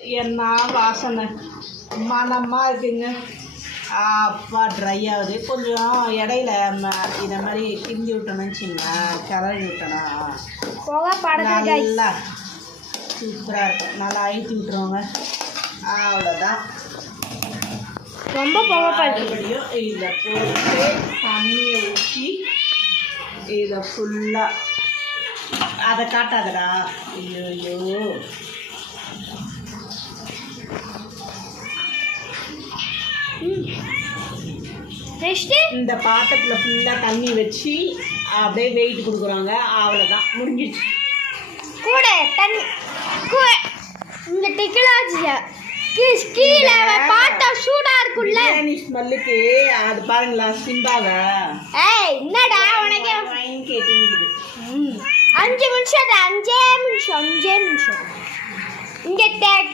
என்ன வாசனை மனமாக இருக்குங்க. அப்பா ட்ரை ஆகுது. கொஞ்சம் இடையில இதை மாதிரி கிண்டி விட்டோன்னு வச்சுங்க, கிளறி விட்டோன்னா நல்லா சூப்பராக இருக்கும். நல்லா அழுத்தி விட்டுருவோங்க. அவ்வளோதான். ரொம்ப மறுபடியும் இதை போட்டு தண்ணியை ஊற்றி இதை ஃபுல்லாக அதை காட்டாதடா. ஐயோ இந்த பாத்திரத்தில் ஃபுல்லாக தண்ணி வச்சு அப்படியே வெயிட் கொடுக்குறாங்க. அவ்வளோதான், முடிஞ்சிடுச்சு. கூட தண்ணி இந்த டெக்னாலஜியா கீழே பாத்தா சூடா இருக்குல்ல. பிரியாணி ஸ்மெல்லுக்கு அது பாருங்களா சிம்பாவை. ஏய் என்னடா உனக்கு ட்ரைன் கேட்டுங்குது. 5 நிமிஷம் 5 நிமிஷம் இங்கே